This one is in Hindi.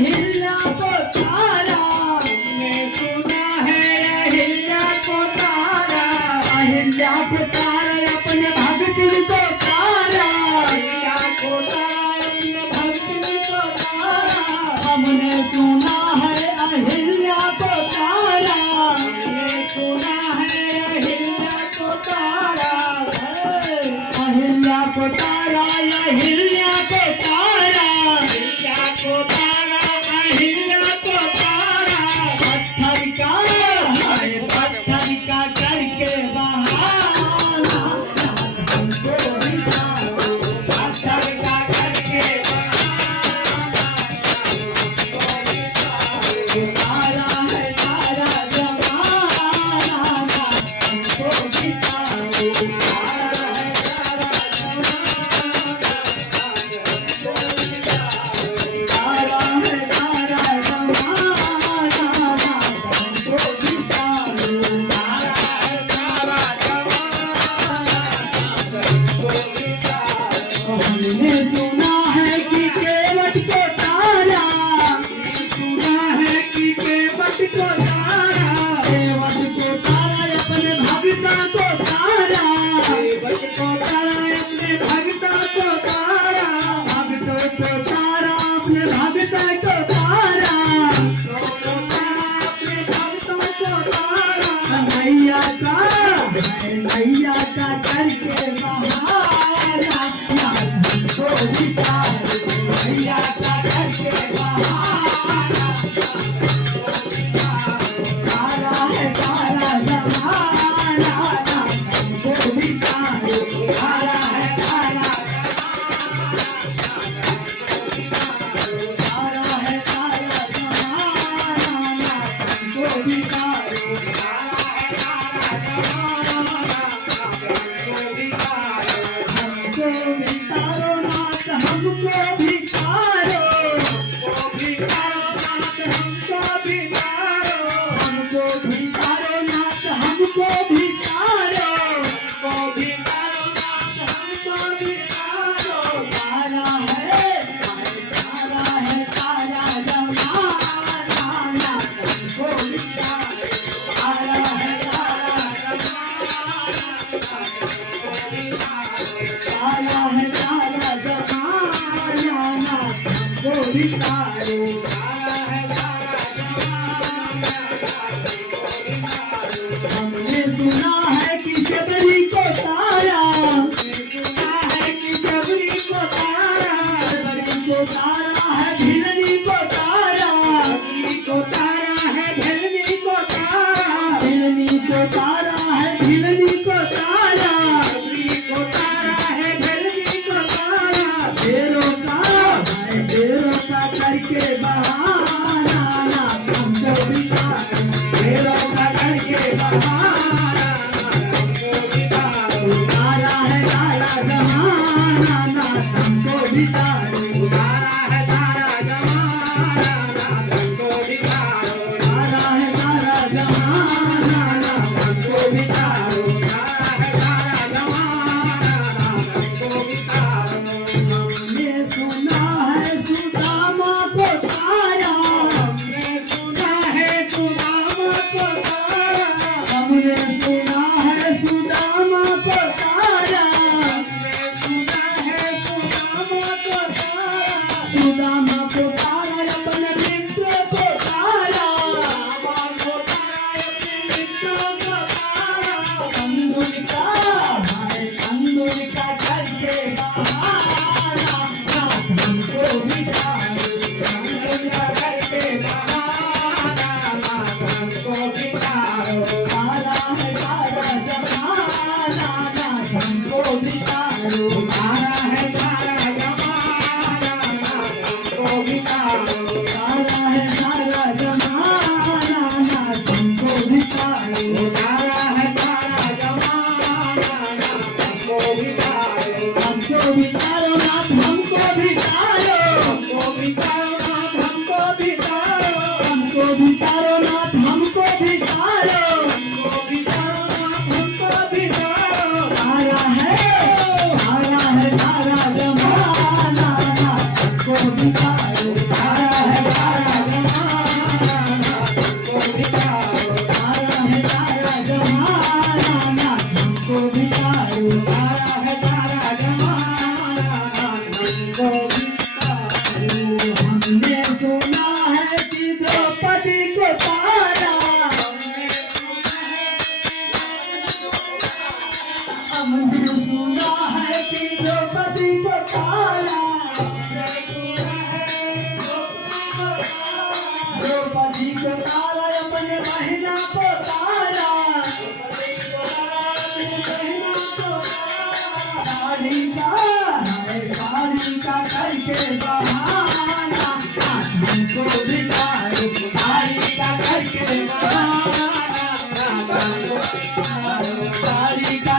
अहिल्या को तारा, हमने सुना है अहिल्या को तारा, अहिल्या को तारा अपने भगतिन को तारा, अहिल्या को तारा अपने भगतिन को तारा, हमने सुना है अहिल्या को तारा, हमने सुना है अहिल्या को तारा, अहिल्या को तारा, अहिल्या को तारा, अहिल्या को तारा, अहिल्या को तारा, पत्थर का करके बहाना, हमको बिठाओ, पत्थर का करके बहाना, तारा है तारा जमाना, हमको बिठाओ, तारा है तारा जमाना, तारा है तारा जमाना, हमको बिठाओ, तारा है तारा जमाना, हमको बिठाओ। हमने सुना है कि केवट को तारा, सुना है कि केवट को तारा, केवट को तारा अपने भगता को तारा, केवट को तारा अपने भगता को तारा, भगतों को तारा अपने भगता को तारा, को तारा अपने भगतों को तारा, मैया का करके बहाना, हमको बिठाओ, मैया का करके बहाना, तारा है तारा जमाना, हमको बिठाओ, तारा है तारा तारा है तारा जमाना, हमको बिठाओ, तारा है तारा जमाना, हमको बिठाओ, हमको बिठाओ नाथ, हमको बिठाओ, हमको बिठाओ नाथ, हमको बिठाओ, हमको बिठाओ नाथ, हमको बिठाओ, हमको बिठाओ नाथ, हमको बिठाओ, तारा है तारा जमाना, हमको बिठाओ, तारा है तारा जमाना, हमको बिठाओ, तारा है तारा जमाना, हमको बिठाओ, तारा है तारा जमाना, हमने सुना है कि शबरी को तारा, सुना है कि शबरी को तारा, शबरी को तारा है भिलनी को तारा, शबरी को तारा है भिलनी को तारा, भिलनी को तारा है भिलनी को तारा, शबरी को तारा है भिलनी को तारा, ढेरों का करके बहाना, हमको बिठाओ, ढेरों का करके बहाना, हमको बिठाओ, तारा है तारा जमाना, हमको बिठाओ, तारा है तारा जमाना, हमको बिठाओ, तारा है तारा जमाना, हमको बिठाओ, तारा है तारा जमाना, हमको बिठाओ। हमने सुना है सुदामा को तारा, हमने सुना है सुदामा को तारा, हमने सुना है सुदामा को तारा, हमने सुना है सुदामा को सारी का करके बहाना, आदमी को बिगाड़े सारी का करके बहाना, आदमी को बिगाड़े सारी का